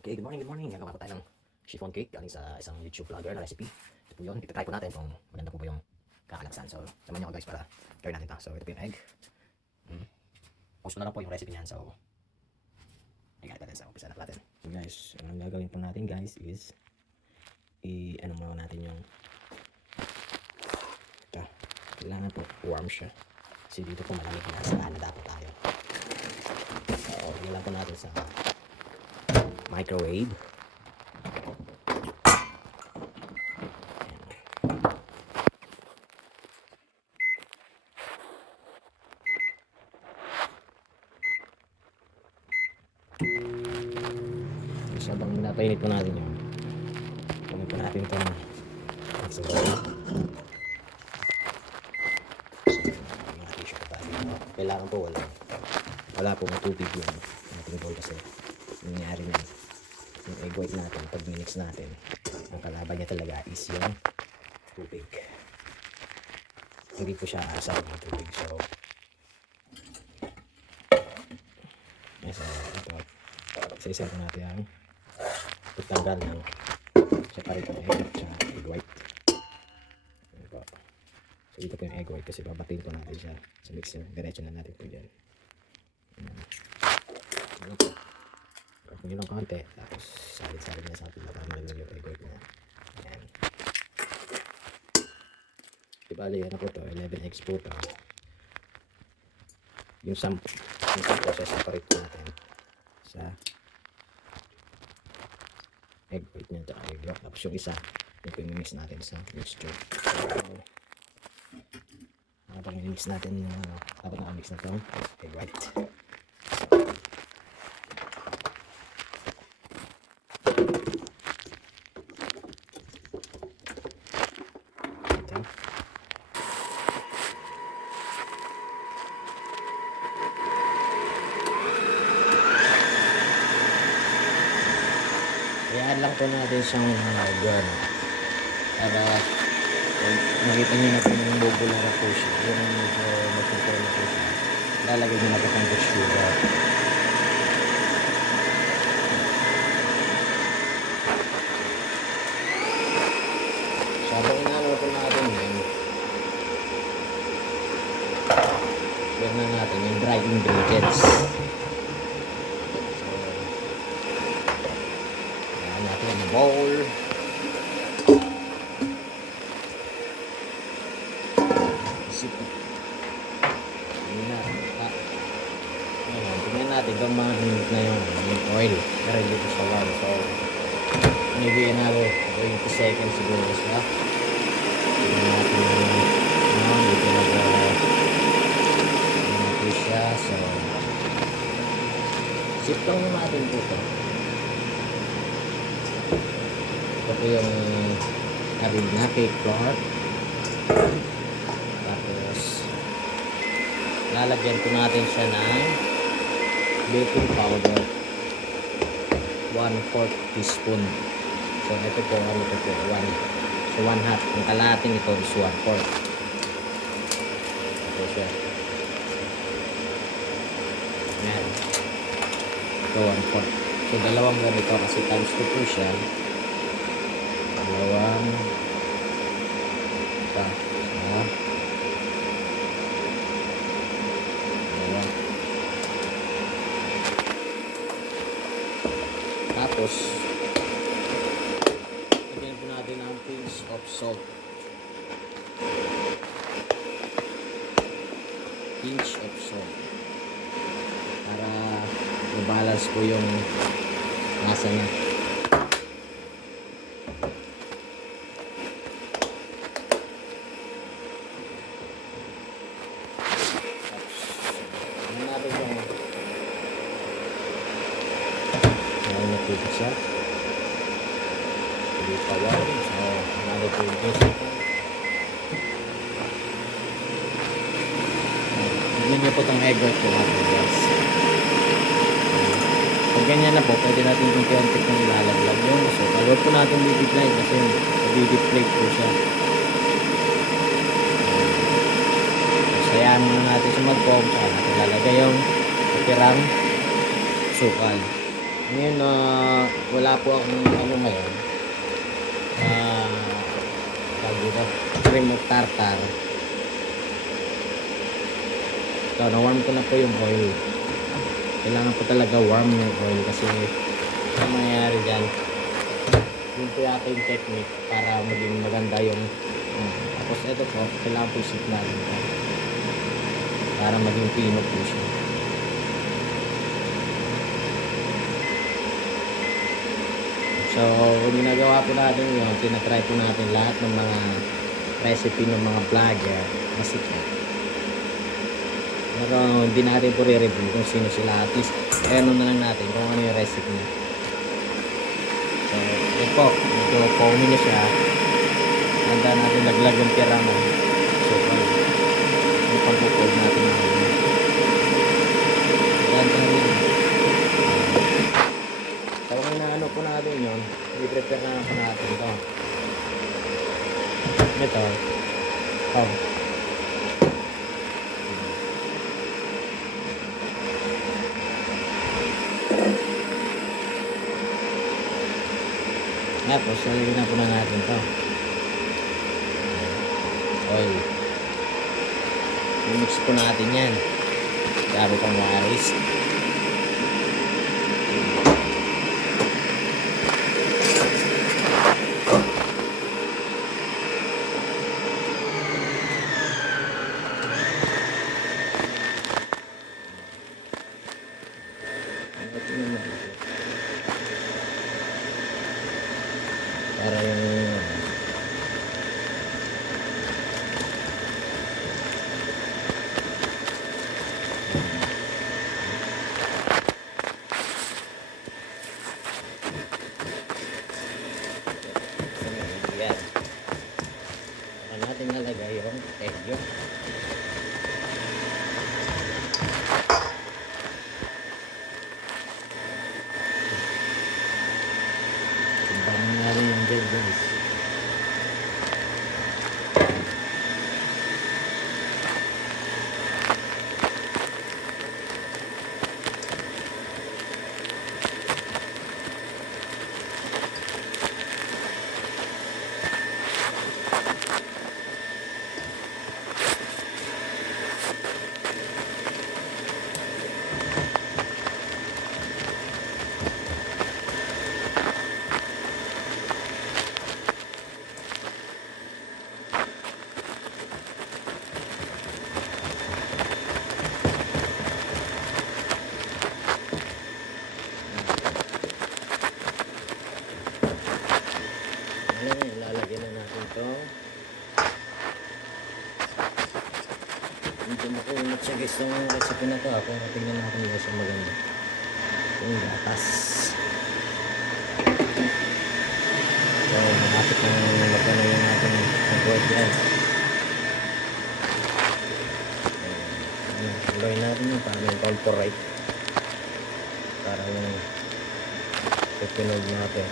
Okay, good morning, good morning. Gagawa po tayo ng chiffon cake galing sa isang YouTube vlogger na recipe. Ito po yun. Ito-try po natin kung maganda po ba yung kakalagsan. So, samahan niyo ako guys para try natin ito. So, ito po yung egg. Post ko na lang po yung recipe niyan. So, i-guide natin sa umpisa na natin. So guys, ang gagawin po natin guys is i-ano muna natin yung ito. Kailangan po warm siya. Kasi dito po malamig na sa Canada po tayo. So, ilan po natin sa microwave. So, habang pinapainit po natin yun, gawin po natin ito ng sabaw. So, mga tissue po tayo. Kailangan po wala pong tubig yung ating bowl kasi nangyari na yung egg white natin pag minix natin, ang kalaban niya talaga is yung tubig. Hindi po siya asar ng tubig. So, yes, ito isa-isa po natin ang pagtanggal ng separate ng egg at egg white. So dito po yung egg white kasi babatiin po natin siya sa mixer. Diretso na natin po dyan. Kapag nyo lang konti, tapos salit-salit na sa atin natin yung egg white na. Ayan. Ibali, ano po to, 11 eggs po to. Yung 10 process separate po natin sa egg white niya at egg yolk. Tapos yung isa, yung pinimix natin sa mixture. So, habang i-mix natin habang nakamix na itong egg white. Ito. Ayan lang po natin siyang gano'n para makita nyo na po yung bubula na po siya, yung medyo magpapay na po siya. Lalagay nyo na po ng sugar. So habang inaano po natin yan, share na natin yung dry ingredients. So ayan natin yung bowl. Tingnan natin kung mahinit na yung oil pero dito sa one. So maybe another 20 seconds siguro siya. Tingnan natin dito na siya. So sip lang natin po ito. Ito po yung harina cake flour. Lalagyan po natin siya ng baking powder 1/4 teaspoon. So ito po, ito po 1 half. Ang kalahating ito is 1/4. Ito siya. Ayan. Ito 1/4. So dalawang ganito kasi times 2 po siya. Dalawang ito. Tapos lagyan po natin ang pinch of salt. Pinch of salt. Para i-balance po yung lasa niya. Dito siya. Hindi pa wow. So, nalito yung dito. Tignan niyo po itong egg white po natin guys. Pag ganyan na po, pwede natin unti-unti kung ilalaglag yung so, huwag po natin bibigay kasi bibig-plate po siya. Sayaan muna natin siya mag-cook. Saka natin lalagay yung tirang sukal. Ngayon, wala po akong ano ngayon. Tawag dito, remote tartar. So, na-warm ko na po yung oil. Kailangan po talaga warm yung oil kasi ang mangyayari dyan, yun po yata yung technique para maging maganda yung tapos ito po, kailangan po isip natin ito para maging pino po siya. So, ginagawa po natin yun, tinatry po natin lahat ng mga recipe ng mga vlogger na sikat. Pero hindi natin po re-review kung sino sila, at least ano na lang natin kung ano yung recipe niya. So, yun po, medyo foamy na siya. Handa natin laglag yung tira mo. So, yung pag-upload natin na yun. So, kung inaano po natin yun, i-prepare na po natin ito. Ito. Oh. Tapos, lalagyan na po na natin ito. Oil. I-mix po natin yan. Garo pang waris. Para yung yan. Saka natin nalagay yung egg. Timbangin na rin yung egg, guys. Lalagyan na natin ito. Medyo makunat siya guys yung recipe na ito. Kung tingnan natin guys yung maganda. Yung gatas. So, malapit na magkano yung natin ang board yan. Gawin natin yung paano yung temporite. Para yung pipinog natin.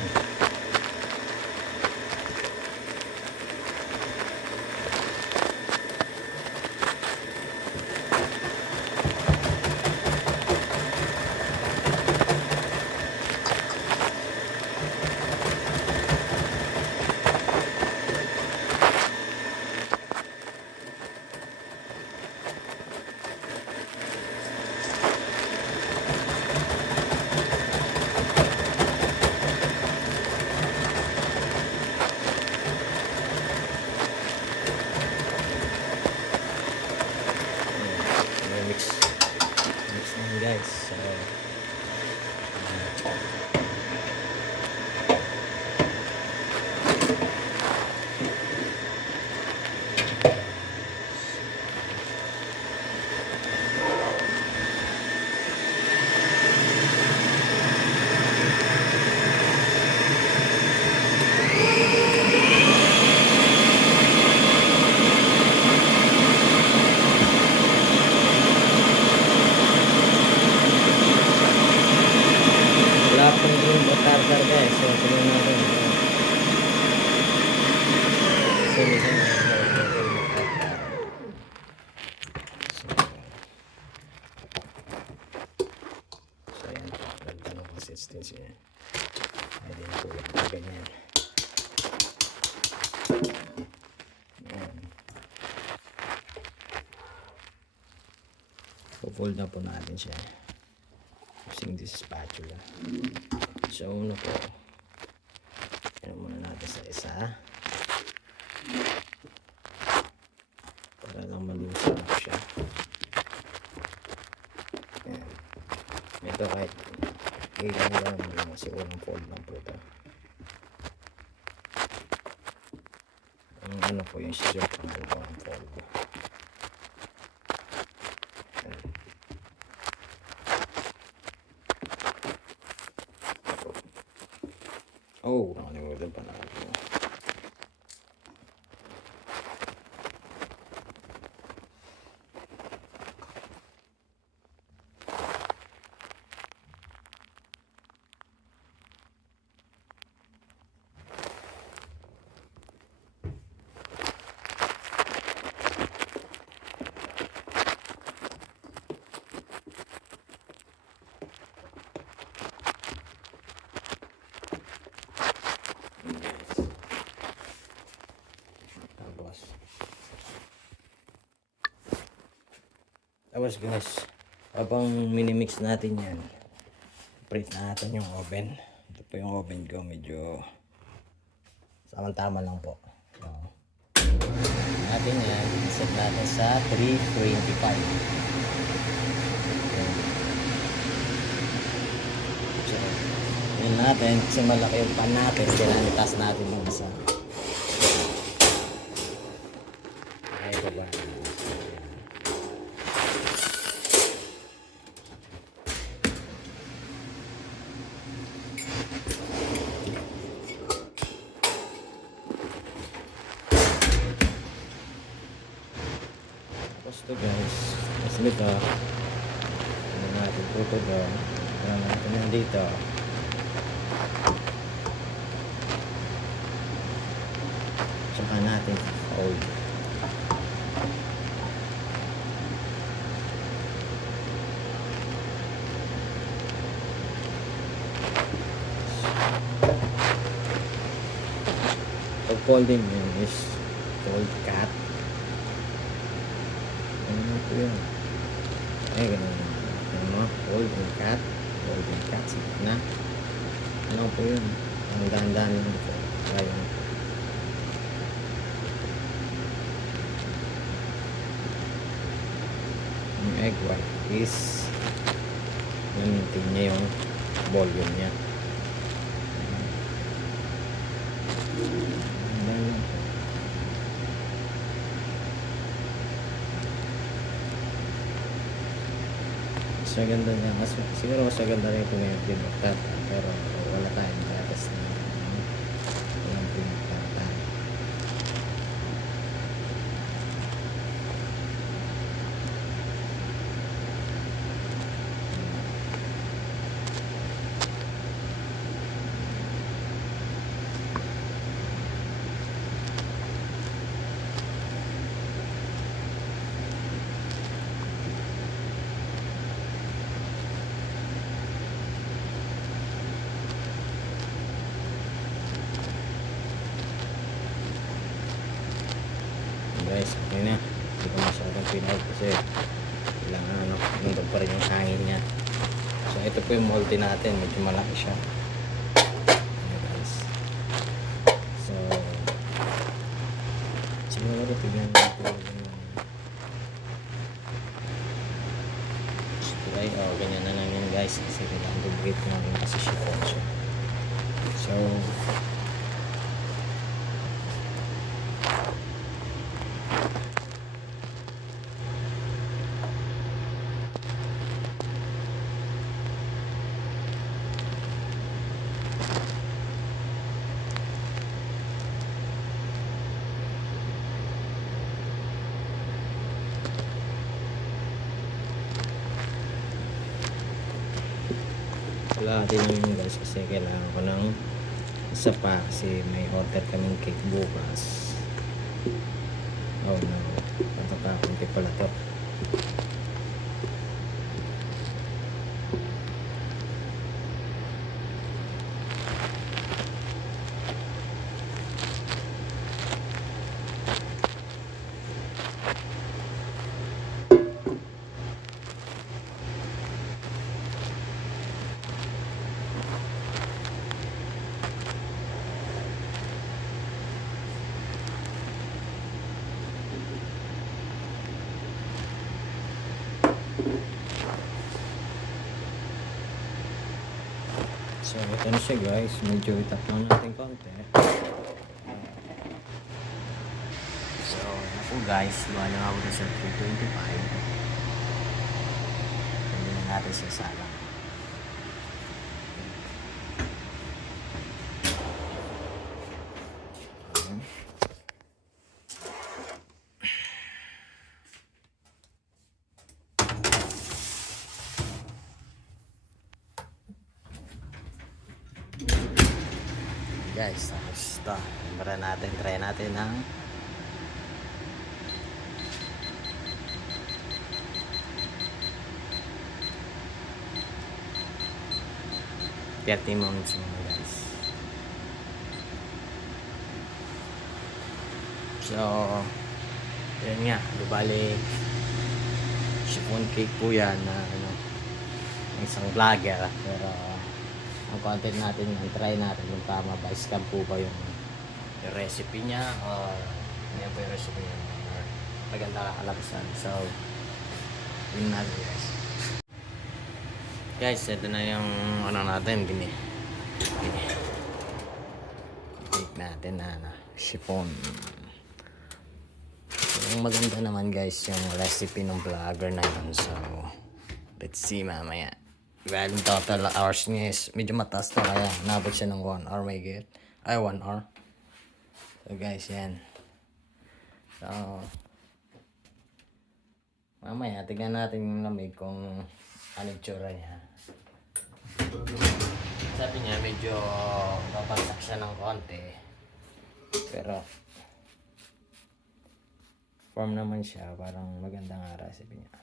ganyan. Ayan. Fold na po natin siya using this spatula. So una po, ano muna natin sa isa para lang malusin siya. Ayan. Ito kahit ilan lang kasi unang fold lang po ito. Ang ano po yung scissor pang dalawang fold. Oh, nakalimutan pa natin. Tapos guys, habang minimix natin yan, print natin yung oven. Ito po yung oven ko, medyo samang-tama lang po. So, natin yan, set natin sa 325. So, yun natin, kasi malaki yung pan natin, kailangan itaas natin yung isa. Ay, baba. Ito guys, kasi nito ano natin po ito doon, ano natin yan dito, tsaka natin fold. Pag folding yun is fold cut. Ano po yun? Ay, ganun. Ano? Fold and cut. Fold and cut. Sige na. Ano po yun? Ang dahan-dahan yun po. Ayun. Yung egg white is maintain niya yung volume niya. Mas maganda niya, siguro mas maganda rin kung may pinuktat, pero wala tayong gatas na walang pinuktatan. Guys, okay na, hindi ko masyadong pinout kasi kailangan nandun pa rin yung hangin niya. So ito po yung molde natin, medyo malaki siya. Ayan guys, so siguro tignan natin okay, ganyan na lang yun guys, kasi kailangan duplicate natin kasi chiffon siya. So kalahati lang yun guys kasi kailangan ko ng isa pa kasi may order kaming cake bukas. Oh no, kunti pala to. So, ito na siya guys. Medyo itap lang natin konti. So, ito po guys. Gawa na nga po sa 325. Hindi na natin siya sala. Guys, tapos ito. Try natin ng $30 muna guys. So, yun nga. Bali, chiffon cake po yan na ano, ng isang vlogger. Pero, ang content natin, ang try natin kung tama ba, scam po ba yung recipe niya or ano po yung recipe niya or maganda kakalabasan. So, yun natin guys. Guys, ito na yung ano natin, cake natin na chiffon. So, yung maganda naman guys yung recipe ng vlogger na yun. So, let's see mamaya. Well, total hours niya is medyo mataas to kaya nabot siya ng 1 hour may get. Ay, 1 hour. So guys, yan. So, mamaya, tignan natin yung lamig kung ano yung tsura niya. Sabi niya, medyo babagsak siya ng konti. Pero, form naman siya, parang maganda nga recipe niya.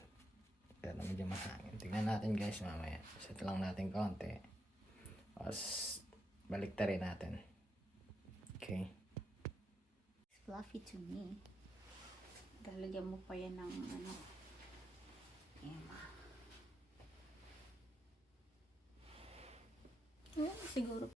Pero medyo mahangin. Tignan natin guys mamaya. Set lang natin konti. Tapos balik rin natin. Okay. Fluffy to me. Lalagyan mo pa yan ng ano. Ema. Siguro